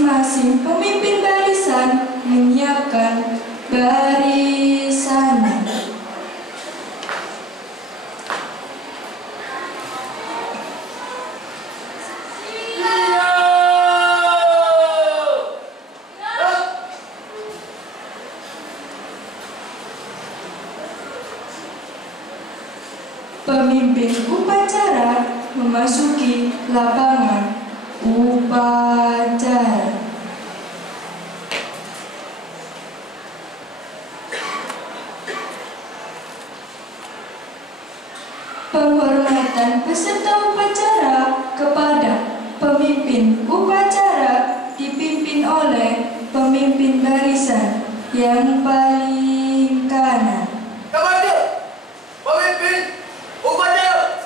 Masing-masing pemimpin barisan menyiapkan barisannya. Pemimpin upacara memasuki lapangan upacara. Penghormatan peserta upacara kepada pemimpin upacara dipimpin oleh pemimpin barisan yang paling kanan. Kepada pemimpin upacara,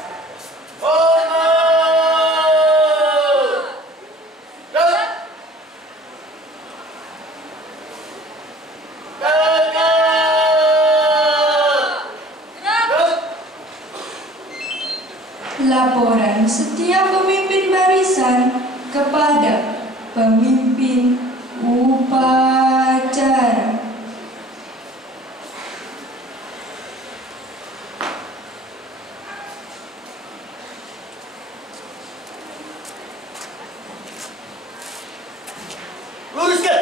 hormat. Laporan setiap pemimpin barisan kepada pemimpin upacara. Luruskan.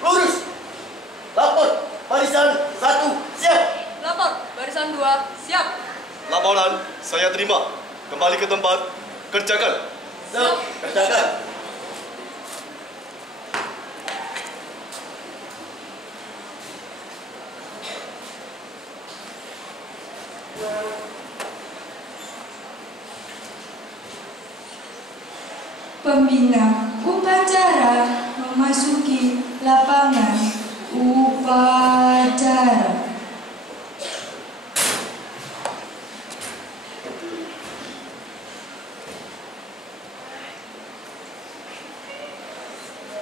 Lurus. Lapor. Barisan 1 siap. Lapor, barisan 2, siap. Laporan saya terima. Kembali ke tempat. Kerjakan. Siap. Kerjakan. Pembina upacara memasuki lapangan upacara.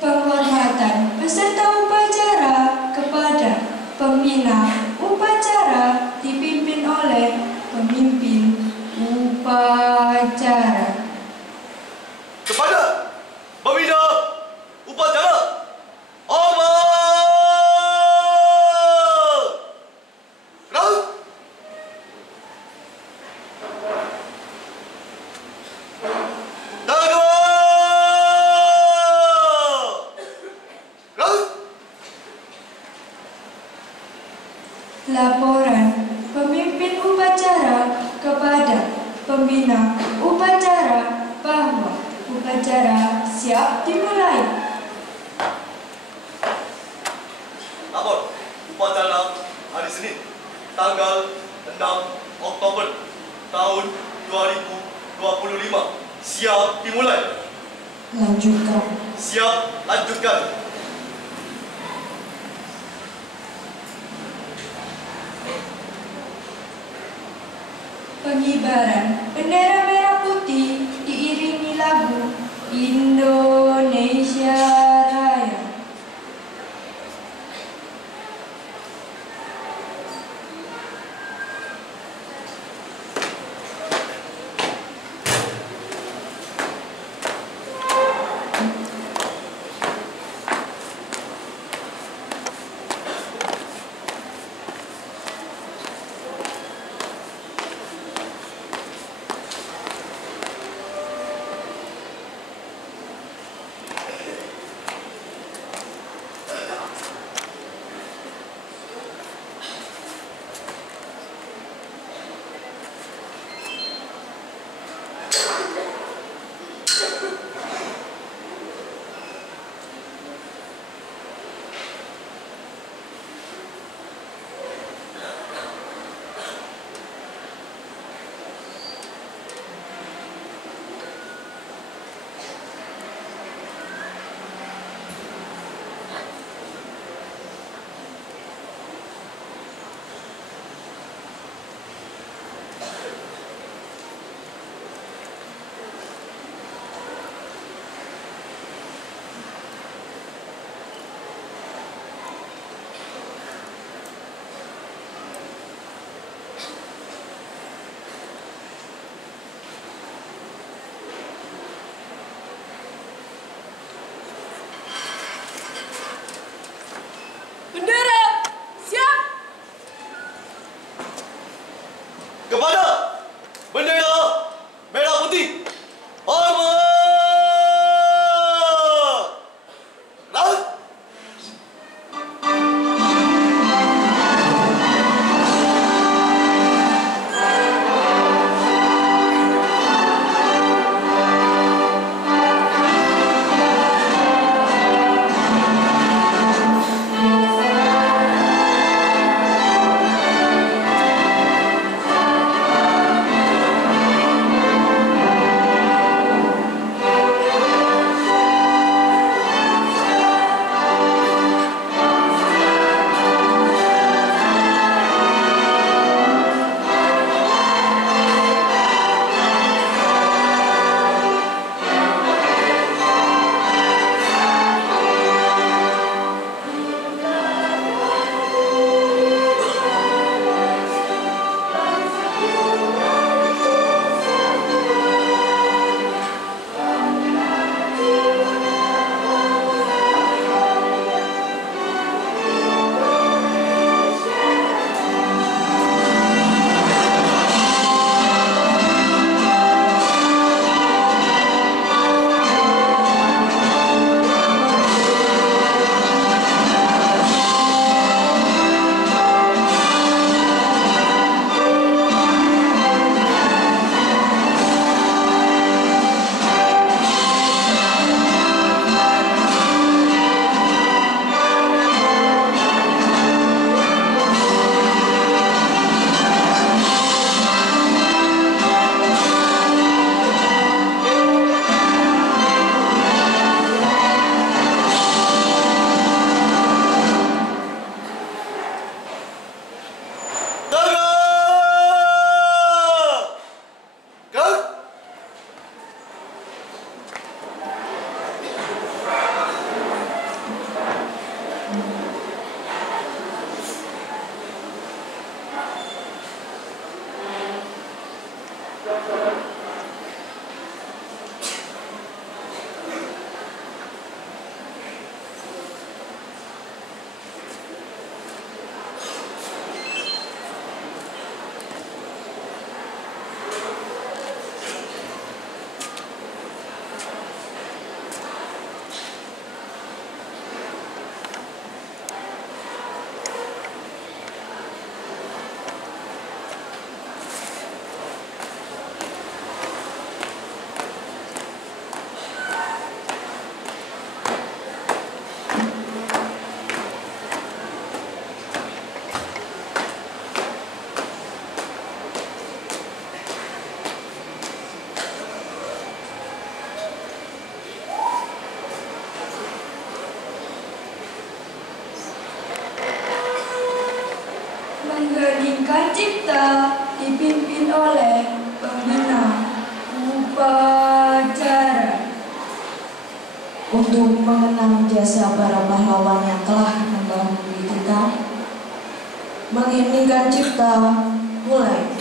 Penghormatan peserta upacara kepada pembina upacara dipimpin oleh pemimpin upacara. Kepada pembina upacara, hormat. Raut. Daga. Raut. Laporan pemimpin upacara kepada pembina upacara bahwa upacara siap dimulai. Lapor upacara hari Senin, tanggal 6 Oktober tahun 2025. Siap dimulai. Lanjutkan. Siap lanjutkan. Pengibaran bendera merah putih diiringi lagu Indonesia Raya. mengheningkan cipta dipimpin oleh pembina upacara untuk mengenang jasa para pahlawan yang telah mendahului kita. Mengheningkan cipta, mulai.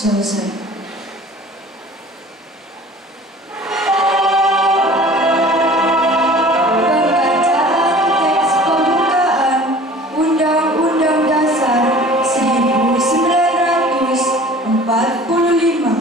Selesai. Pembacaan teks pembukaan Undang-Undang Dasar 1945.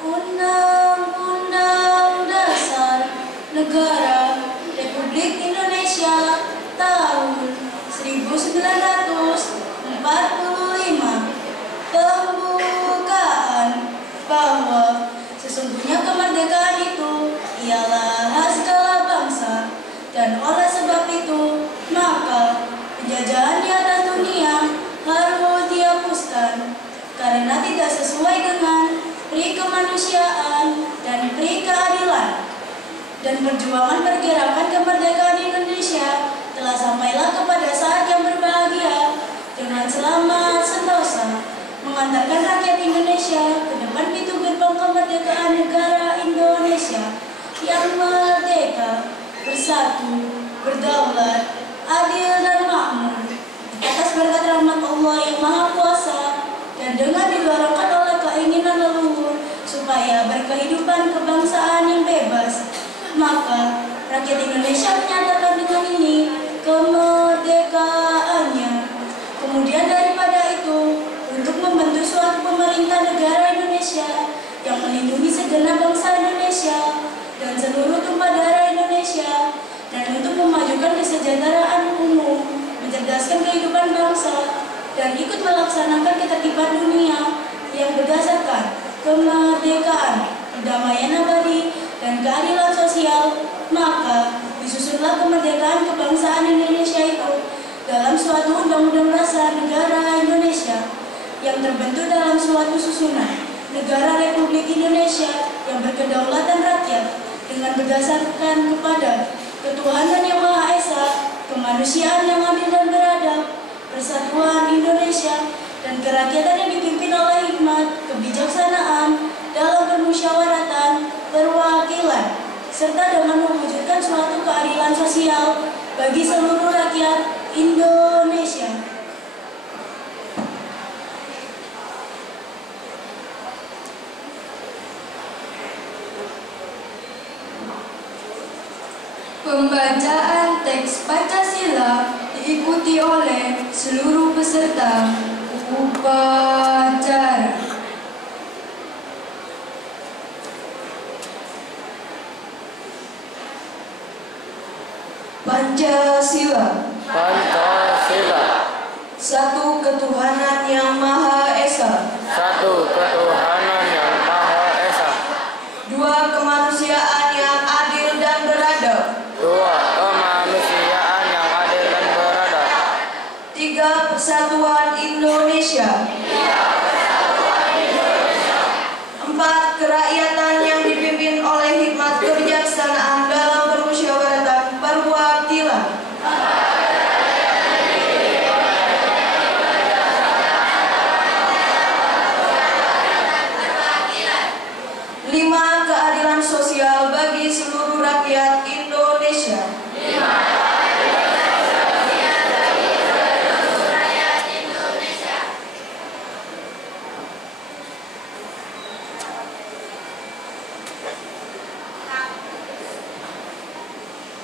Undang-Undang Dasar Negara Republik Indonesia tahun 1945. Pembukaan bahwa sesungguhnya kemerdekaan itu ialah hak segala bangsa, dan oleh sebab itu maka penjajahan di atas dunia harus dihapuskan karena tidak sesuai dengan pri kemanusiaan dan pri keadilan. Dan perjuangan pergerakan kemerdekaan Indonesia telah sampailah kepada saat yang berbahagia dengan selamat sentosa mengantarkan rakyat Indonesia ke depan pintu gerbang kemerdekaan negara Indonesia yang merdeka, bersatu, berdaulat, adil dan makmur atas berkat rahmat Allah yang Maha Kuasa, dan dengan didorongkan oleh keinginan leluhur supaya berkehidupan kebangsaan yang bebas, maka rakyat Indonesia menyatakan dengan ini kemerdekaannya. Kemudian daripada itu, untuk membentuk suatu pemerintah negara Indonesia yang melindungi segenap bangsa Indonesia dan seluruh tumpah darah Indonesia, dan untuk memajukan kesejahteraan umum, mencerdaskan kehidupan bangsa, dan ikut melaksanakan ketertiban dunia yang berdasarkan kemerdekaan, perdamaian abadi, dan keadilan sosial, maka disusunlah kemerdekaan kebangsaan Indonesia itu dalam suatu undang-undang dasar negara Indonesia yang terbentuk dalam suatu susunan negara Republik Indonesia yang berkedaulatan rakyat dengan berdasarkan kepada ketuhanan yang Maha Esa, kemanusiaan yang adil dan beradab, persatuan Indonesia, dan kerakyatan yang dipimpin oleh hikmat, kebijaksanaan dalam permusyawaratan, perwakilan, serta dengan mewujudkan suatu keadilan sosial bagi seluruh rakyat Indonesia. Pembacaan teks Pancasila diikuti oleh seluruh peserta upacara. Pancasila. Pancasila. Satu ketuhanan yang Maha Esa. Satu ketuhanan yang Maha Esa. Dua kemanusiaan yang adil dan beradab. Dua kemanusiaan yang adil dan beradab. Tiga persatuan Indonesia. Empat kerakyatan yang dipimpin oleh hikmat kebijaksanaan dalam permusyawaratan perwakilan. Lima keadilan sosial bagi seluruh rakyat Indonesia.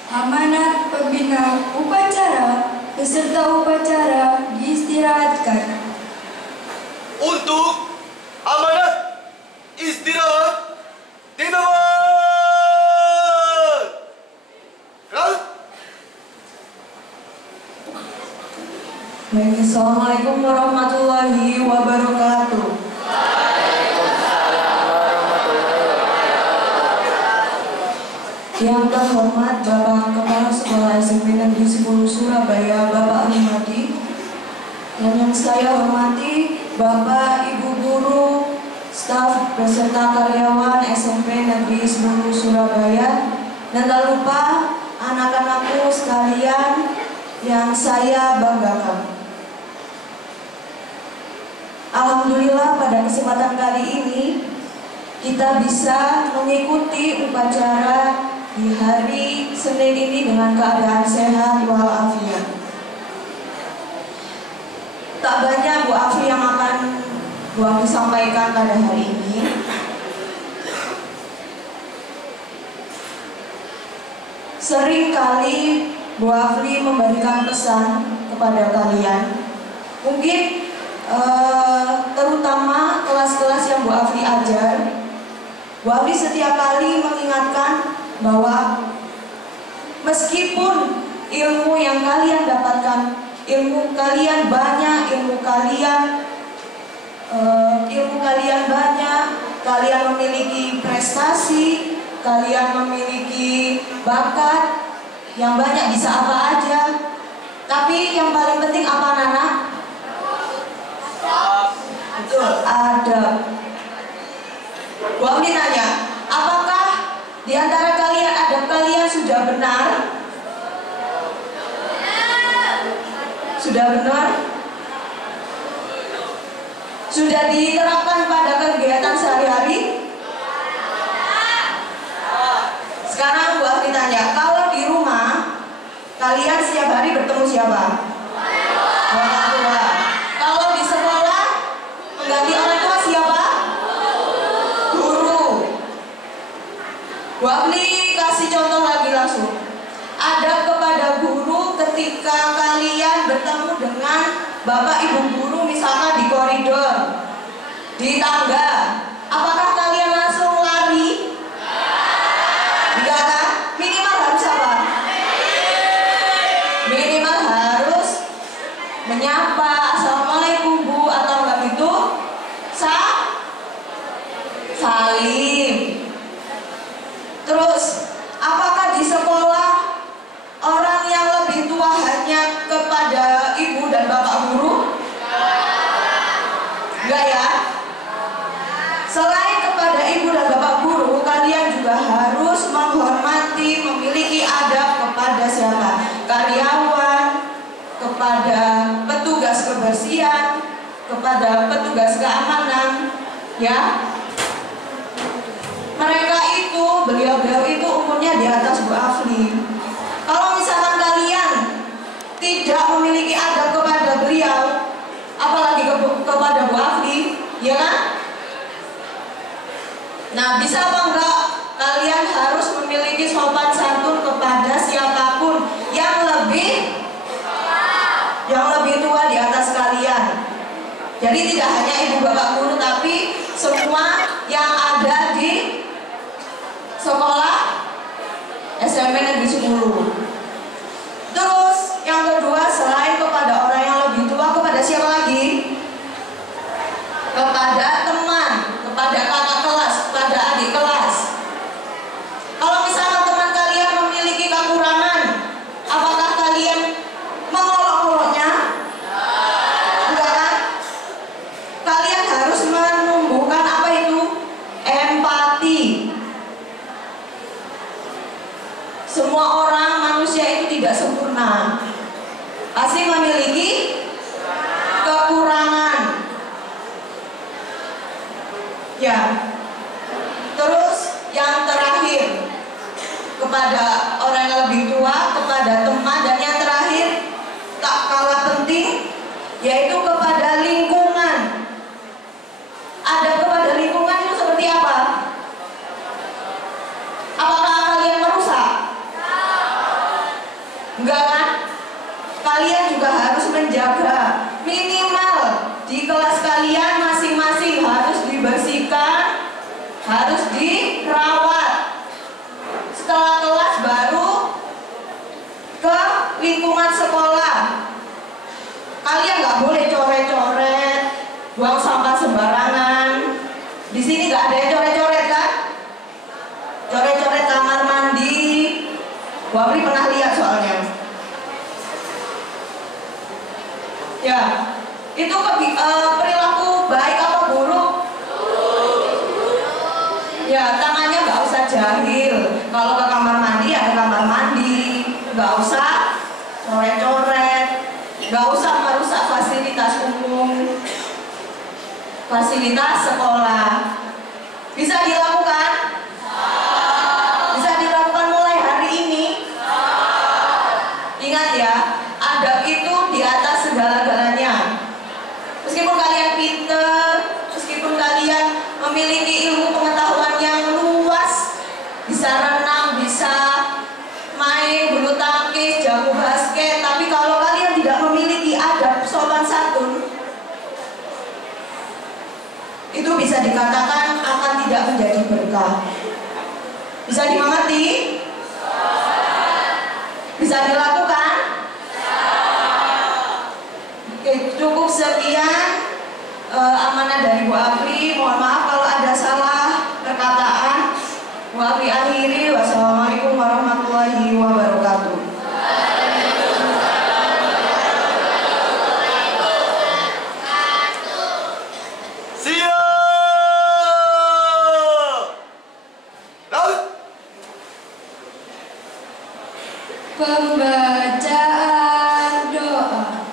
Amanat pembina upacara beserta upacara diistirahatkan. Untuk amanat istirahat dimulai. Gerak. Baik, Assalamualaikum warahmatullahi wabarakatuh. Yang terhormat Bapak Kepala Sekolah SMP Negeri 10 Surabaya, Bapak Ahmadi, dan yang saya hormati Bapak, Ibu guru, staf beserta karyawan SMP Negeri 10 Surabaya, dan tak lupa anak-anakku sekalian yang saya banggakan. Alhamdulillah pada kesempatan kali ini kita bisa mengikuti upacara di hari Senin ini dengan keadaan sehat walafiat. Tak banyak Bu Afi yang akan Bu Afi sampaikan pada hari ini. Sering kali Bu Afi memberikan pesan kepada kalian. Mungkin terutama kelas-kelas yang Bu Afi ajar, Bu Afi setiap kali mengingatkan bahwa meskipun ilmu yang kalian dapatkan, ilmu kalian banyak, kalian memiliki prestasi, kalian memiliki bakat yang banyak, bisa apa aja, tapi yang paling penting apa, Nana? Betul, adab. Bu Afi nanya, apakah di antara kalian adab kalian sudah benar? Sudah benar? Sudah diterapkan pada kegiatan sehari-hari? Sekarang Bu Afi tanya, kalau di rumah kalian setiap hari bertemu siapa? Orang tua. Kalau di sekolah mengganti orang tua siapa? Guru. Bu Afi kasih contoh lagi langsung. Adab kepada guru ketika kalian bertemu dengan Bapak Ibu guru misalkan di koridor, di tangga, apakah kalian langsung lari? Enggak kan? Minimal harus apa? Minimal harus menyapa, Assalamualaikum Bu, atau enggak gitu? Salim. Terus, apakah di sekolah orang yang lebih tua hanya kepada ibu dan bapak guru? Enggak ya? Selain kepada ibu dan bapak guru, kalian juga harus menghormati, memiliki adab kepada siapa? Karyawan, kepada petugas kebersihan, kepada petugas keamanan, ya. Mereka itu, beliau-beliau itu umurnya di atas Bu Afi. Kalau misalkan kalian tidak memiliki adab kepada beliau, apalagi kepada Bu Afi, ya kan? Nah, bisa apa enggak kalian harus memiliki sopan santun kepada siapapun yang lebih tua di atas kalian. Jadi tidak hanya ibu bapak guru, tapi semua yang ada di sekolah SMP Negeri 10. Terus sempurna, pasti memiliki kekurangan. Ya. Terus yang terakhir, kepada orang yang lebih tua, kepada teman, dan yang terakhir tak kalah penting, yaitu kepada lingkungan. Ada kepada lingkungan itu seperti apa? Apakah kalian merusak? Enggak kan? Kalian juga harus menjaga, minimal di kelas kalian masing-masing harus dibersihkan, harus dirawat. Setelah kelas baru ke lingkungan sekolah. Kalian nggak boleh coret-coret, buang sampah sembarangan. Di sini nggak ada yang coret-coret kan? Coret-coret kamar mandi. Wabri pernah lihat soalnya. Ya, itu perilaku baik apa buruk? Ya, tangannya nggak usah jahil. Kalau ke kamar mandi ada kamar mandi, nggak usah coret-coret, nggak usah merusak fasilitas umum, fasilitas sekolah. Bisa dilakukan? Bisa dilakukan mulai hari ini. Ingat ya, adab itu di atas segala-galanya. Meskipun kalian pinter, meskipun kalian memiliki ilmu pengetahuan yang luas, bisa renang, bisa main bulu tangkis, jago basket, tapi kalau kalian tidak memiliki adab sopan santun, itu bisa dikatakan akan tidak menjadi berkah. Bisa dimengerti? Bisa dilakukan? Oke, cukup sekian amanah dari Bu Apri. Mohon maaf kalau ada salah perkataan. Bu Apri akhiri. Wassalamualaikum warahmatullahi wabarakatuh. Siap! Laut! Pembacaan doa.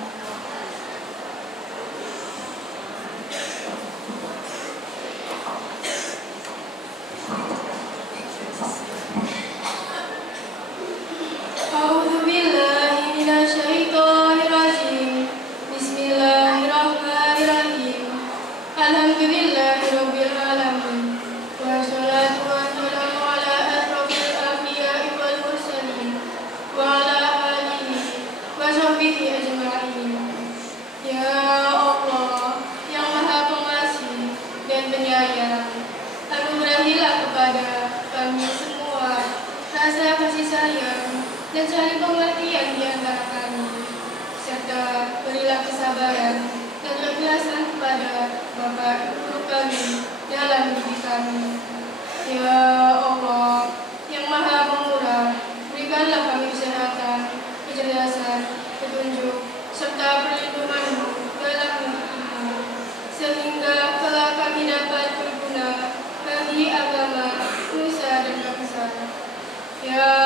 A'udzubillahi minasyaitonirrajim. Bismillahirrahmanirrahim. Alhamdulillahirabbil alamin. Wassalatu wassalamu ala asrofil anbiya'i wal mursalin wa ala alihi wa sahbihi ajma'in. Ya Allah, yang Maha Pengasih dan Penyayang, anugerahilah kepada kami semua rasa kasih sayang dan saling pengertian di antara kami, serta berilah kesabaran dan keikhlasan kepada Bapak Ibu guru kami dalam didik kami. Ya Allah, yang Maha Pemurah, berikanlah kami kesehatan, kecerdasan, petunjuk, serta perlindungan-Mu dalam hidup, sehingga kelak kami dapat berguna bagi agama, nusa dan bangsa. Ya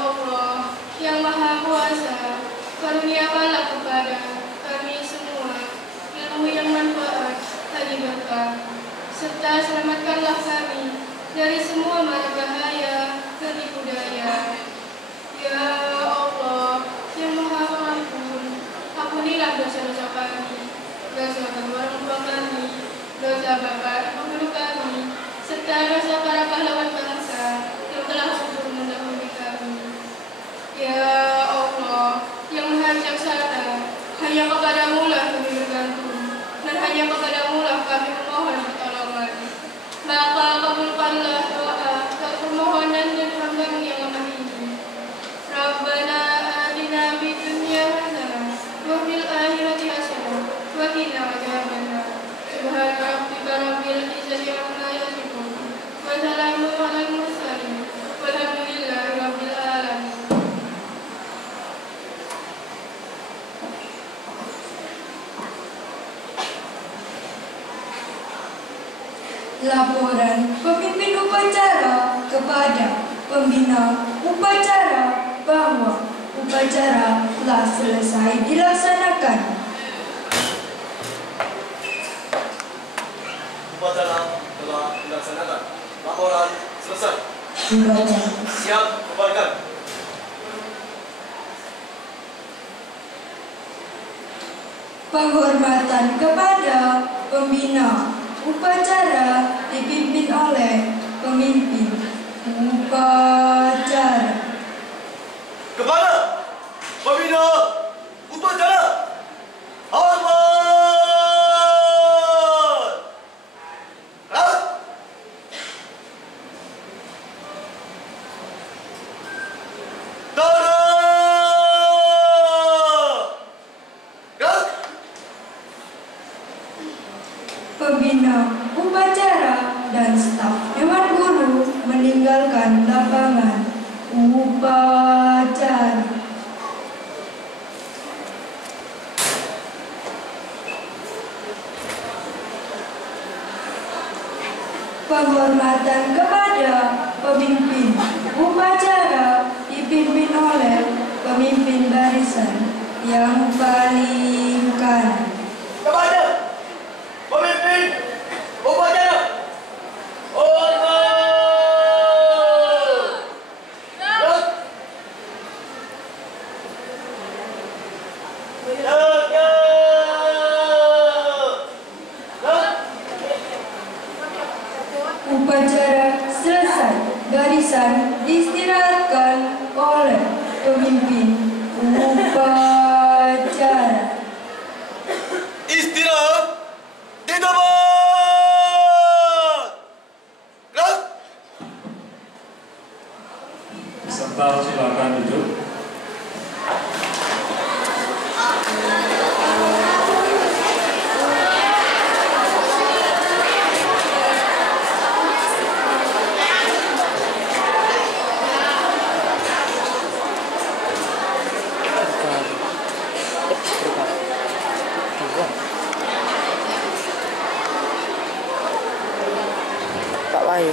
Allah, yang Maha Kuasa, karuniakanlah kepada kami semua ilmu yang manfaat dan berkah, serta selamatkanlah kami dari semua mara bahaya dan tipu daya. Ya Allah, yang Maha Pengampun, ampunilah dosa-dosa kami, dosa kedua orang tua kami, dosa bapak ibu guru kami, serta dosa para pahlawan bangsa yang telah gugur mendahului kami. Ya Allah, yang Maha Bijaksana, hanya kepadamu lah kami bergantung, dan hanya kepadamu lah kami memohon pertolongan. Maka kabulkanlah doa dan permohonan dan hamba-Mu yang lemah ini. Rabbana atina fid dunya hasanah wa fil akhirati hasanah wa qina adzabannar. Subhana rabbika rabbil izzati amma yasifun wa salamun alal mursalin walhamdulillahi rabbil alamin. Laporan pemimpin upacara kepada pembina upacara bahwa upacara telah selesai dilaksanakan. Upacara telah dilaksanakan. Laporan selesai. Dibaca. Siap, kembalikan. Penghormatan kepada pembina upacara dipimpin oleh pemimpin upacara. Kepada pembina upacara, hormat! Gerak! Tanda! Gerak! Pembina upacara dan staf Dewan Guru meninggalkan lapangan upacara. Penghormatan kepada pemimpin upacara dipimpin oleh pemimpin barisan yang paling kanan. Kepada pemimpin upacara, hormat! Gerak! Jaga! Gerak! Upacara selesai, barisan diistirahatkan oleh pemimpin upacara. Istirahat di tempat. Gerak! Peserta silakan duduk. Pak Wahyu.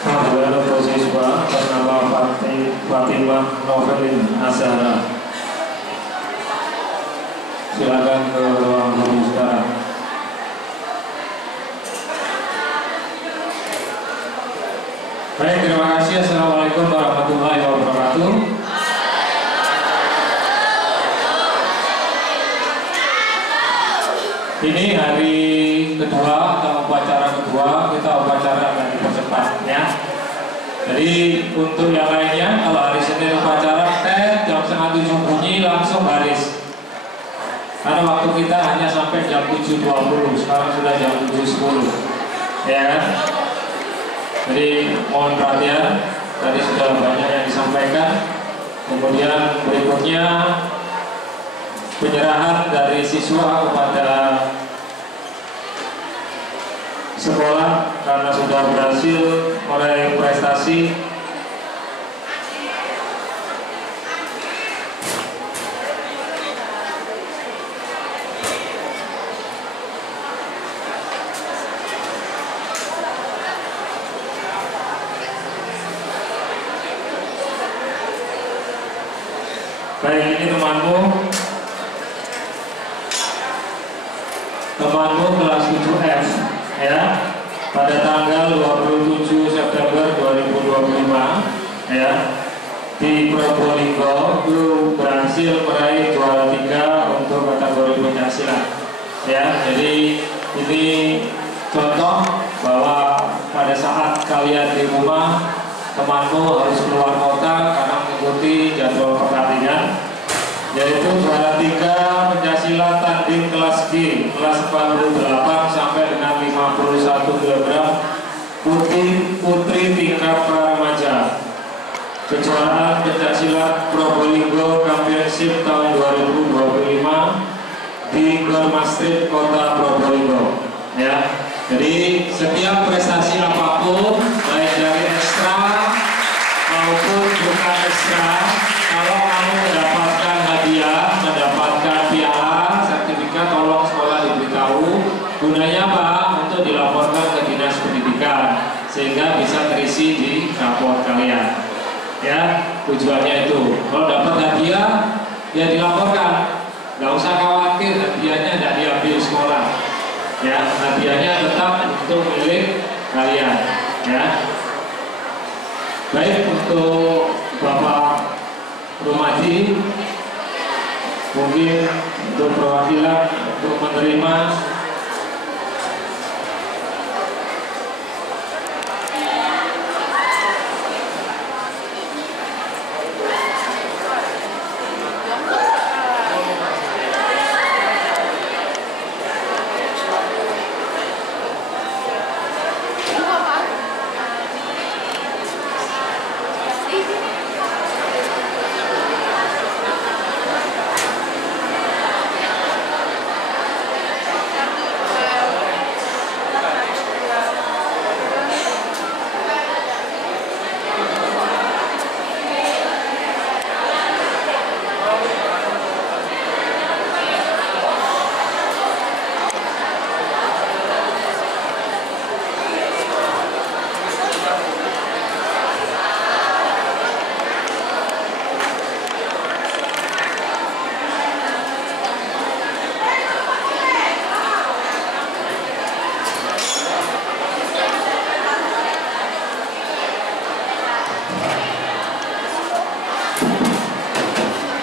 Saudara untuk siswa bernama Fatimah Novelin Azhara. Silakan ke ruang guru sekarang. Baik, terima kasih. Assalamualaikum warahmatullahi wabarakatuh. Ini hari kedua atau upacara kedua, kita upacara akan dipercepat ya. Jadi untuk yang lainnya, kalau hari Senin upacara jam 6:30 bunyi langsung baris. Karena waktu kita hanya sampai jam 7.20, sekarang sudah jam 7.10, ya kan? Jadi mohon perhatian, tadi sudah banyak yang disampaikan. Kemudian berikutnya penyerahan dari siswa kepada sekolah karena sudah berhasil meraih prestasi. Baik, ini temanmu kelas 7F ya, pada tanggal 27 September 2025 ya, di Probolinggo itu berhasil meraih juara 3 untuk kategori pencaksilat ya. Jadi ini contoh bahwa pada saat kalian di rumah, temanmu harus keluar kota karena mengikuti jadwal pertandingan, yaitu juara 3 pencaksilat tanding kelas G, kelas 48 sampai dengan 51 kg putri tingkat remaja. Kejuaraan pencaksilat Probolinggo Championship tahun 2025 di Gorma Street, Kota Probolinggo ya. Jadi setiap prestasi apapun, baik dari ekstra maupun bukan ekstra, kalau kamu mendapatkan hadiah, mendapatkan piala, sertifikat, tolong sekolah diberitahu. Gunanya apa? Untuk dilaporkan ke dinas tujuannya itu. Kalau dapat hadiah, ya dilaporkan. Nggak usah khawatir, hadiahnya tidak diambil sekolah. Ya, hadiahnya tetap untuk milik kalian. Ya. Baik, untuk Bapak Rumadi, mungkin untuk perwakilan untuk menerima.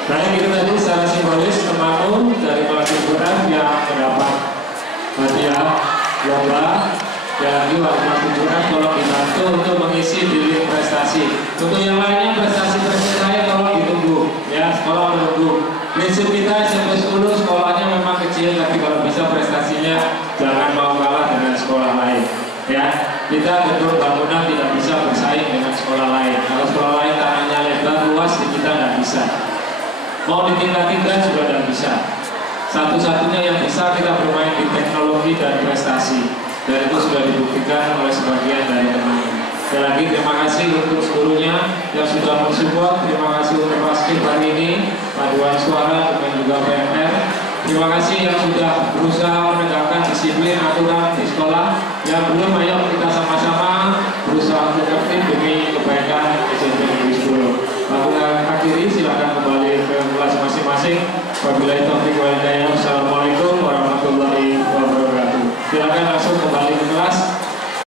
Baik, itu tadi secara simbolis temanku dari kelas hiburan yang mendapat hadiah lomba. Dan lagi waktu kelas hiburan tolong dibantu untuk mengisi di link prestasi. Untuk yang lainnya prestasi lain tolong ditunggu, ya, sekolah menunggu. Prinsip kita SMP 10 sekolahnya memang kecil, tapi kalau bisa prestasinya jangan mau kalah dengan sekolah lain. Ya, kita gedung bangunan tidak bisa bersaing dengan sekolah lain. Kalau sekolah lain tanahnya lebar luas, kita tidak bisa. Mau ditingkat-tingkat juga tidak bisa. Satu-satunya yang bisa kita bermain di teknologi dan prestasi. Dan itu sudah dibuktikan oleh sebagian dari teman-teman. Sekali lagi terima kasih untuk seluruhnya yang sudah mensupport. Terima kasih untuk Paskib hari ini, paduan suara dan juga PMR. Terima kasih yang sudah berusaha menegakkan disiplin aturan di sekolah. Yang belum, ayo kita sama-sama berusaha untuk tertib demi kebaikan SMP Negeri 10. Aku akhiri, silakan kembali ke kelas masing-masing. Wabillahi taufiq wal hidayah.